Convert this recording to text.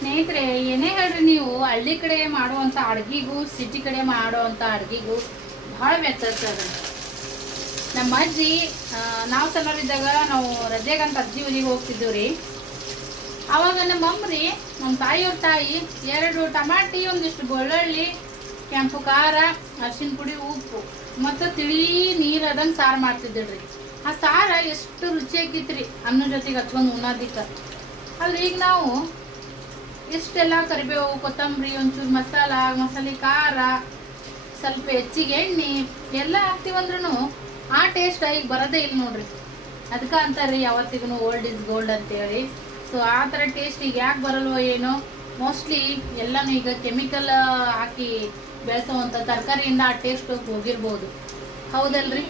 ಸ್ನೇಹಿತರೆ, ಏನೇ ಹೇಳ್ರಿ, ನೀವು ಹಳ್ಳಿ ಕಡೆ ಮಾಡುವಂಥ ಅಡ್ಗಿಗೂ ಸಿಟಿ ಕಡೆ ಮಾಡುವಂಥ ಅಡ್ಗಿಗೂ ಭಾಳ ವ್ಯತ್ಯಾಸ ಅದ. ನಮ್ಮ ಅಜ್ಜಿ, ನಾವು ಸಣ್ಣವರಿದ್ದಾಗ ನಾವು ರಜೆಗಂತ ಅಜ್ಜಿ ಊರಿಗೆ ಹೋಗ್ತಿದ್ದೀವಿ ರೀ. ಆವಾಗ ನಮ್ಮ ಅಮ್ಮರಿ, ನಮ್ಮ ತಾಯಿಯವ್ರ ತಾಯಿ 2 ಟಮಾಟಿ, ಒಂದಿಷ್ಟು ಬೆಳ್ಳುಳ್ಳಿ, ಕೆಂಪು ಖಾರ, ಅರಿಶಿನ ಪುಡಿ, ಉಪ್ಪು ಮತ್ತು ತಿಳಿ ನೀರು ಅದಂಗೆ ಸಾರು ಮಾಡ್ತಿದ್ದಿಡ್ರಿ. ಆ ಸಾರು ಎಷ್ಟು ರುಚಿಯಾಗಿತ್ರಿ ಅನ್ನ ಜೊತೆಗೆ ಹಚ್ಕೊಂಡು ಉಣ್ಣೋದಿಕ್ಕೆ. ಆದ್ರೆ ಈಗ ನಾವು ಇಷ್ಟೆಲ್ಲ ಕರಿಬೇವು, ಕೊತ್ತಂಬರಿ, ಒಂಚೂರು ಮಸಾಲೆ ಖಾರ, ಸ್ವಲ್ಪ ಹೆಚ್ಚಿಗೆ ಎಣ್ಣೆ ಎಲ್ಲ ಹಾಕ್ತೀವಂದ್ರೂ ಆ ಟೇಸ್ಟ್ ಈಗ ಬರೋದೇ ಇಲ್ಲ ನೋಡ್ರಿ. ಅದಕ್ಕೆ ಅಂತಾರೆ ಯಾವತ್ತಿಗೂ ಓಲ್ಡ್ ಇಸ್ ಗೋಲ್ಡ್ ಅಂತೇಳಿ. ಸೊ ಆ ಥರ ಟೇಸ್ಟ್ ಈಗ ಯಾಕೆ ಬರಲ್ವೋ ಏನೋ. ಮೋಸ್ಟ್ಲಿ ಎಲ್ಲನೂ ಈಗ ಕೆಮಿಕಲ್ ಹಾಕಿ ಬೆಳೆಸೋವಂಥ ತರಕಾರಿಯಿಂದ ಆ ಟೇಸ್ಟ್ ಹೋಗಿರ್ಬೋದು. ಹೌದಲ್ರಿ?